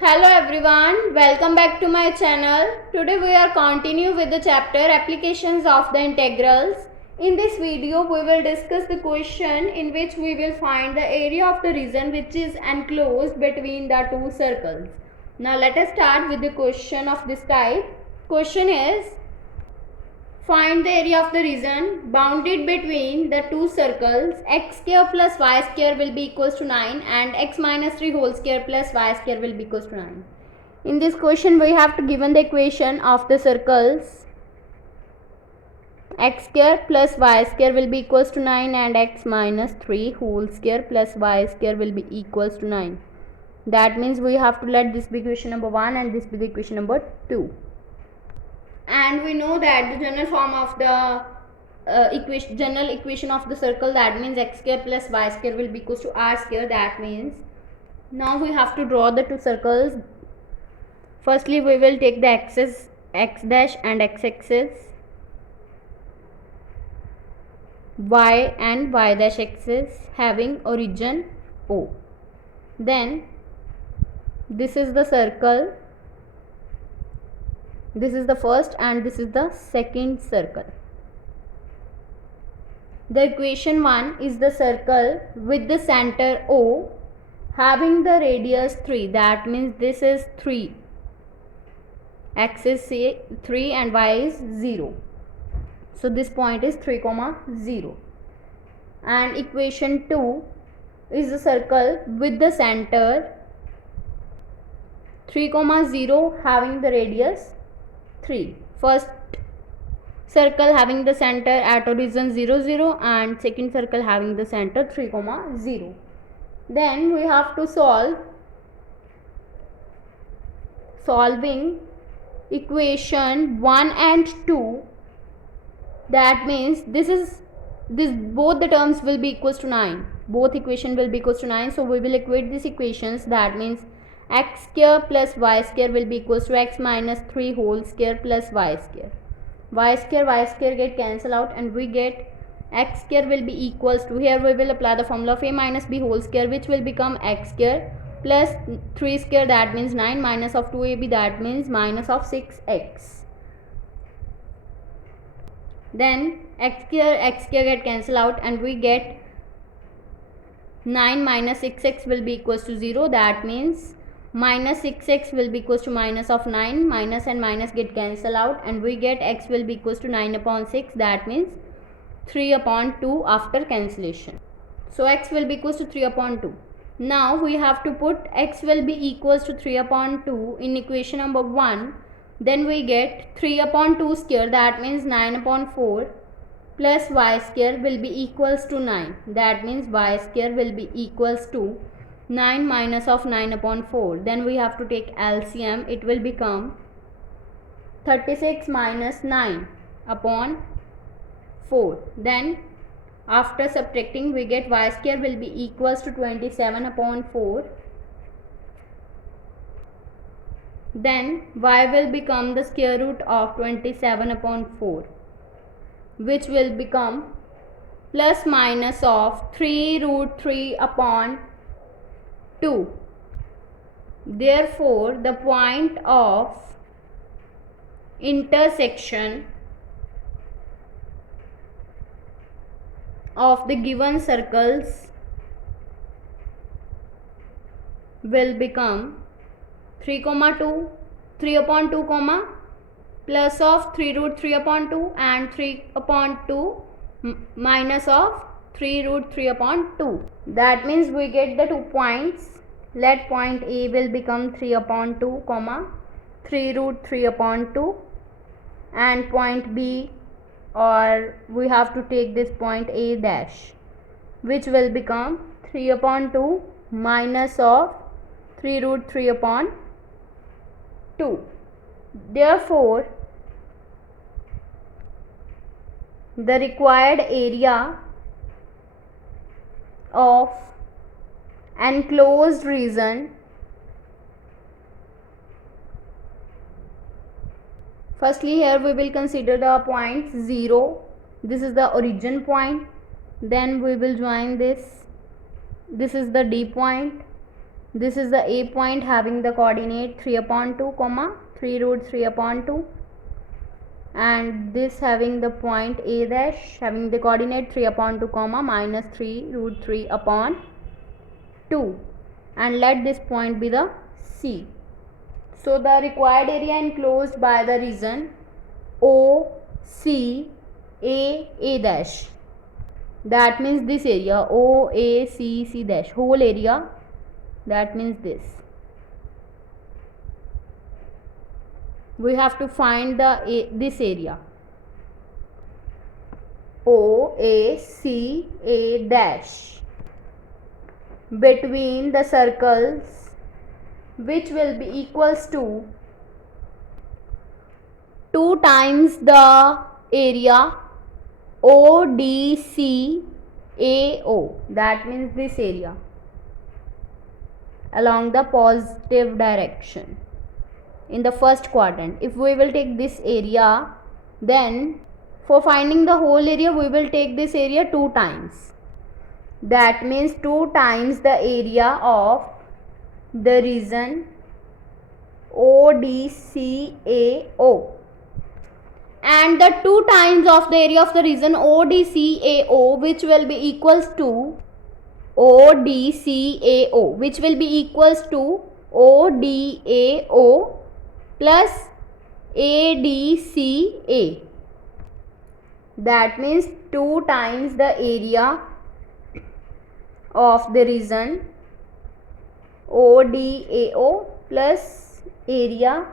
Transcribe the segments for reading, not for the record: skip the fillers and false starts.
Hello everyone, welcome back to my channel. Today we are continue with the chapter Applications of the Integrals. In this video we will discuss the question in which we will find the area of the region which is enclosed between the two circles. Now let us start with the question of this type. Question is, find the area of the region bounded between the two circles. X square plus y square will be equals to 9 and x minus 3 whole square plus y square will be equals to 9. In this question we have to given the equation of the circles. X square plus y square will be equals to 9 and x minus 3 whole square plus y square will be equals to 9. That means we have to let this be equation number 1 and this be the equation number 2. And we know that the general form of the general equation of the circle, that means x square plus y square will be equals to r square. That means now we have to draw the two circles. Firstly we will take the axis x dash and x axis, y and y dash axis having origin O. Then this is the circle, this is the first and this is the second circle. The equation 1 is the circle with the center O having the radius 3. That means this is 3, x is 3 and y is 0. So this point is 3, 0. And equation 2 is the circle with the center 3, 0 having the radius 3. First circle having the center at origin 0, 0 and second circle having the center 3, 0. Then we have to solving equation 1 and 2. That means this both the terms will be equals to 9. Both equation will be equals to 9. So we will equate these equations. That means x square plus y square will be equals to x minus 3 whole square plus y square. Y square get cancel out and we get x square will be equals to, here we will apply the formula of a minus b whole square, which will become x square plus 3 square, that means 9, minus of 2ab, that means minus of 6x. Then x square get cancel out and we get 9 minus 6x will be equals to 0. That means minus 6x will be equals to minus of 9. Minus and minus get cancel out and we get x will be equals to 9 upon 6. That means 3 upon 2 after cancellation. So x will be equals to 3 upon 2. Now we have to put x will be equals to 3 upon 2 in equation number 1. Then we get 3 upon 2 square, that means 9 upon 4 plus y square will be equals to 9. That means y square will be equals to 9 minus of 9 upon 4. Then we have to take LCM. It will become 36 minus 9 upon 4. Then after subtracting we get y square will be equals to 27 upon 4. Then y will become the square root of 27 upon 4, which will become plus minus of 3 root 3 upon 2. Therefore the point of intersection of the given circles will become 3, 2, 3 upon 2, plus of 3 root 3 upon 2 and 3 upon 2 minus of 3 root 3 upon 2. That means we get the 2 points. Let point A will become 3 upon 2, 3 root 3 upon 2, and point B, or we have to take this point A dash, which will become 3 upon 2 minus of 3 root 3 upon 2. Therefore the required area of enclosed region, firstly here we will consider the point 0. This is the origin point. Then we will join this. This is the D point. this is the A point having the coordinate 3 upon 2 comma 3 root 3 upon 2, and this having the point A dash having the coordinate 3 upon 2 comma minus 3 root 3 upon 2, and let this point be the C. So the required area enclosed by the region O, C, A dash, that means this area O, A, C, C dash, whole area, that means this. We have to find this area O, A, C, A dash between the circles, which will be equals to 2 times the area ODCAO, that means this area along the positive direction in the first quadrant. If we will take this area, then for finding the whole area we will take this area 2 times, that means 2 times the area of the region ODCAO, and the 2 times of the area of the region ODCAO, which will be equals to ODCAO, which will be equals to ODAO plus ADCA, that means 2 times the area of the region ODAO plus area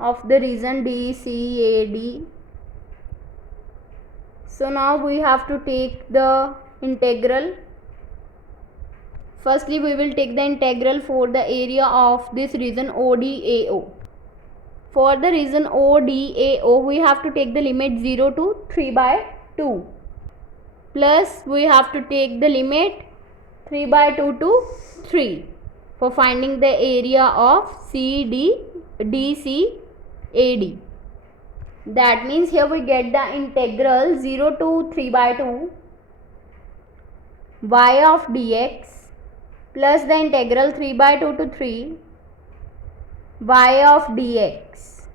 of the region DCAD. So now we have to take the integral. Firstly, we will take the integral for the area of this region ODAO. For the region ODAO, we have to take the limit 0 to 3 by 2, plus we have to take the limit 3 by 2 to 3 for finding the area of DCAD. That means here we get the integral 0 to 3 by 2 y of dx plus the integral 3 by 2 to 3 y of dx.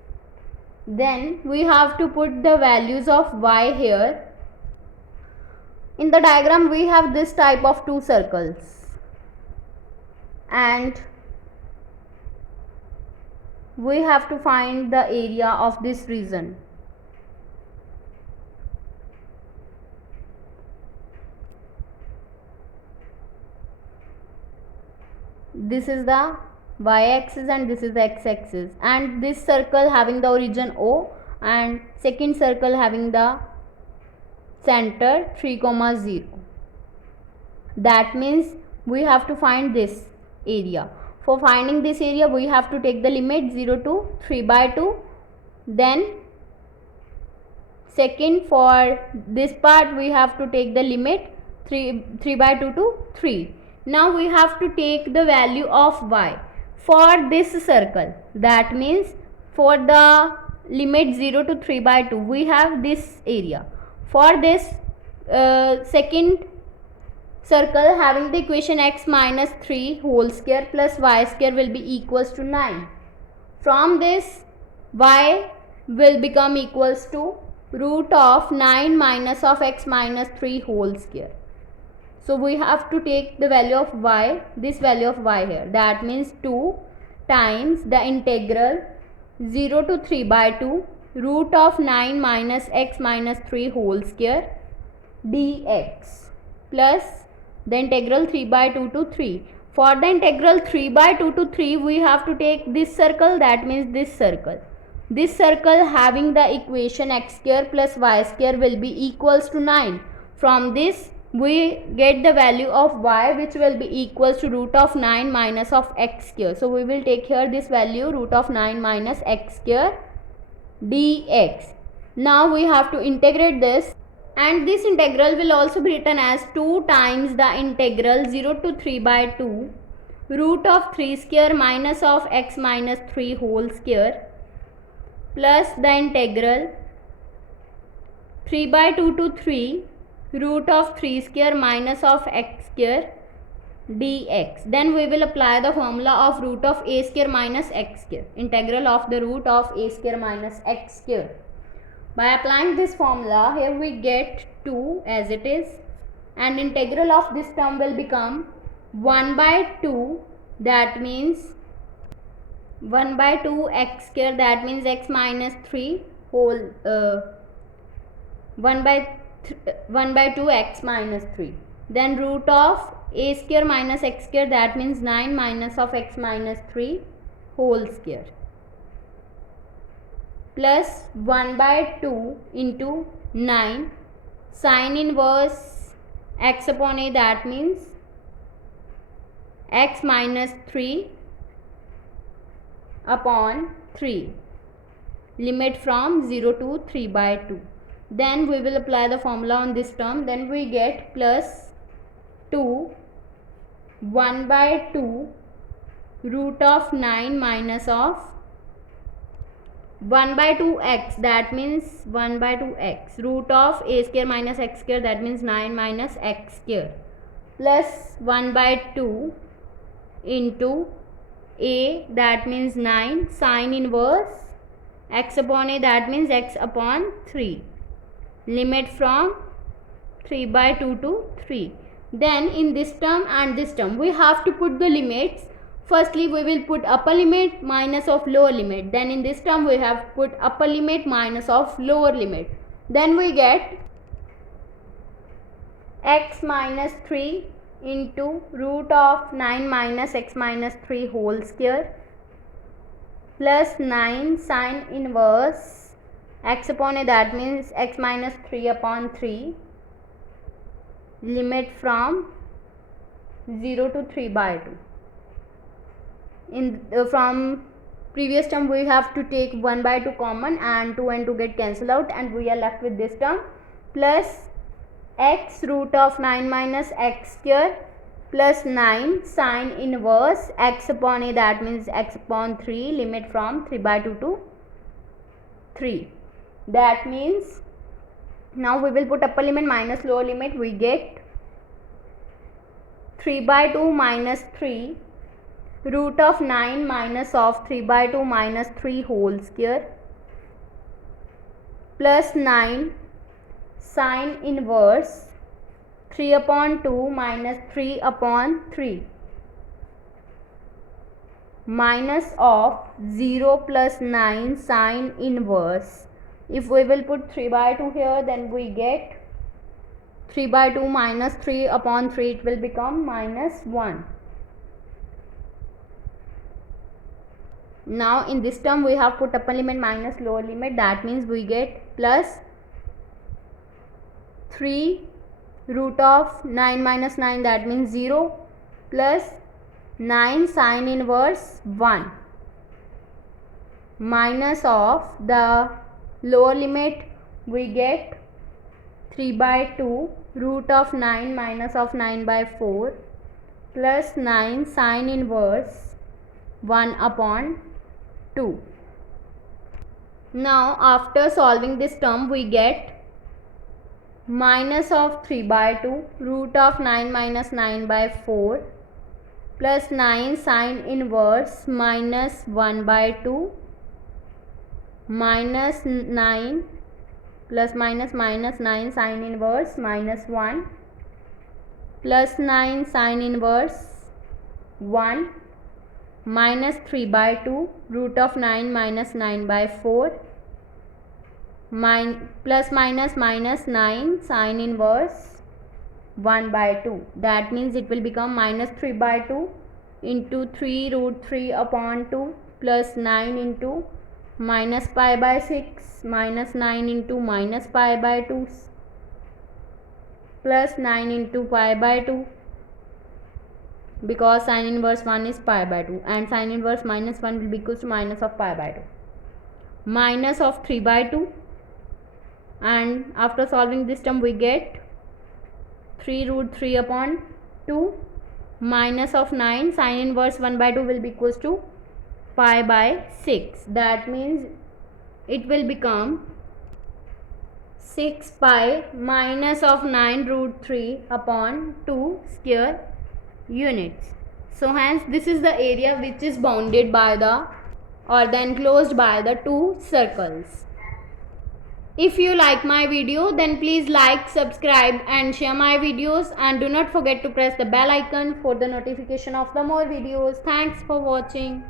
Then we have to put the values of y here. In the diagram we have this type of 2 circles, and we have to find the area of this region. This is the y-axis and this is the x-axis, and this circle having the origin O and second circle having the center 3, 0. That means we have to find this area. For finding this area we have to take the limit 0 to 3 by 2. Then second, for this part we have to take the limit 3 by 2 to 3. Now we have to take the value of y for this circle. That means for the limit 0 to 3 by 2 we have this area. For this second circle having the equation x minus 3 whole square plus y square will be equals to 9. From this y will become equals to root of 9 minus of x minus 3 whole square. So we have to take the value of y, this value of y here, that means 2 times the integral 0 to 3 by 2 root of 9 minus x minus 3 whole square dx plus the integral 3 by 2 to 3. For the integral 3 by 2 to 3 we have to take this circle, that means this circle. This circle having the equation x square plus y square will be equals to 9. From this we get the value of y, which will be equals to root of 9 minus of x square. So we will take here this value root of 9 minus x square dx. Now we have to integrate this, and this integral will also be written as 2 times the integral 0 to 3 by 2 root of 3 square minus of x minus 3 whole square plus the integral 3 by 2 to 3 root of 3 square minus of x square dx. Then we will apply the formula of root of a square minus x square, integral of the root of a square minus x square. By applying this formula, here we get 2 as it is, and integral of this term will become 1 by 2, that means 1 by 2 x square, that means x minus 3 whole 1 by 2 x minus 3. Then root of a square minus x square, that means 9 minus of x minus 3 whole square, plus 1 by 2 into 9 sine inverse x upon a, that means x minus 3 upon 3, limit from 0 to 3 by 2. Then we will apply the formula on this term. Then we get plus 2 1 by 2 root of 9 minus of 1 by 2x, that means 1 by 2x, root of a square minus x square, that means 9 minus x square, plus 1 by 2 into a, that means 9 sine inverse x upon a, that means x upon 3, limit from 3 by 2 to 3. Then in this term and this term we have to put the limits. Firstly we will put upper limit minus of lower limit. Then in this term we have put upper limit minus of lower limit. Then we get x minus 3 into root of 9 minus x minus 3 whole square, plus 9 sine inverse x upon a, that means x minus 3 upon 3, limit from 0 to 3 by 2. From previous term we have to take 1 by 2 common and 2 and 2 get cancelled out, and we are left with this term, plus x root of 9 minus x square plus 9 sine inverse x upon a, that means x upon 3, limit from 3 by 2 to 3. That means now we will put upper limit minus lower limit. We get 3 by 2 minus 3 root of 9 minus of 3 by 2 minus 3 whole square, plus 9 sine inverse 3 upon 2 minus 3 upon 3, minus of 0 plus 9 sine inverse. If we will put 3 by 2 here, then we get 3 by 2 minus 3 upon 3, it will become minus 1. Now in this term we have put upper limit minus lower limit, that means we get plus 3 root of 9 minus 9, that means 0, plus 9 sine inverse 1, minus of the lower limit we get 3 by 2 root of 9 minus of 9 by 4, plus 9 sine inverse 1 upon 2. Now after solving this term we get minus of 3 by 2 root of 9 minus 9 by 4 plus 9 sine inverse minus 1 by 2 minus 9 plus minus 9 sine inverse minus 1 plus 9 sine inverse 1 minus 3 by 2 root of 9 minus 9 by 4 plus minus 9 sine inverse 1 by 2. That means it will become minus 3 by 2 into 3 root 3 upon 2 plus 9 into minus pi by 6 minus 9 into minus pi by 2 plus 9 into pi by 2, because sine inverse 1 is pi by 2 and sine inverse minus 1 will be equals to minus of pi by 2, minus of 3 by 2, and after solving this term we get 3 root 3 upon 2 minus of 9 sine inverse 1 by 2 will be equals to pi by 6. That means it will become 6 pi minus of 9 root 3 upon 2 square units. So hence this is the area which is bounded by the or the enclosed by the two circles. If you like my video, then please like, subscribe and share my videos, and do not forget to press the bell icon for the notification of the more videos. Thanks for watching.